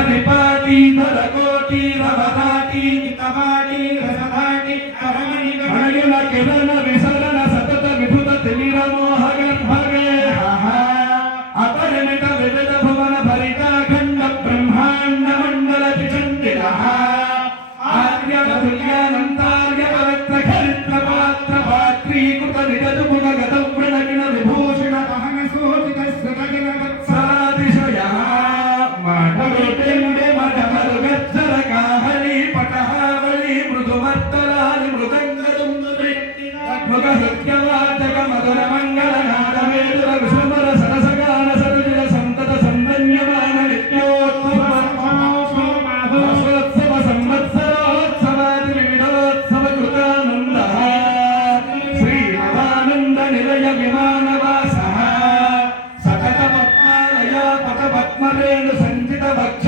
परिपाटी धरकोटी रवराटी तवाटी रसधाटी करमणि गणयुन किरण विसरण सतत विभुत तिमिर मोह गर्भगे अपरिमित विविध भुवन भरिता खंड ब्रह्मांड मंडल विचंदिरः आर्य तुल्यानंतार्य पवित्र खरित्र पात्र पात्रीकृत निजतु गुणगत प्रणगिन विभूषण अहम सूचित श्रुतगिन वत्सातिशयः माधवेन्द्रे मधमरु गच्छर काहली पटहावली मृदुमत्तलानि मृदङ्गदुन्दुभि मुखहृत्यवाचक मधुर मंगल नादवेदुर विश्वमर सरसगान सरुजिर संतत संवन्यमान नित्योत्सव संवत्सरोत्सवादि विविधोत्सव कृतानन्दः श्रीमदानन्द निलय विमानवासः सकट पद्मालया पट पद्मरेणु संचित वक्ष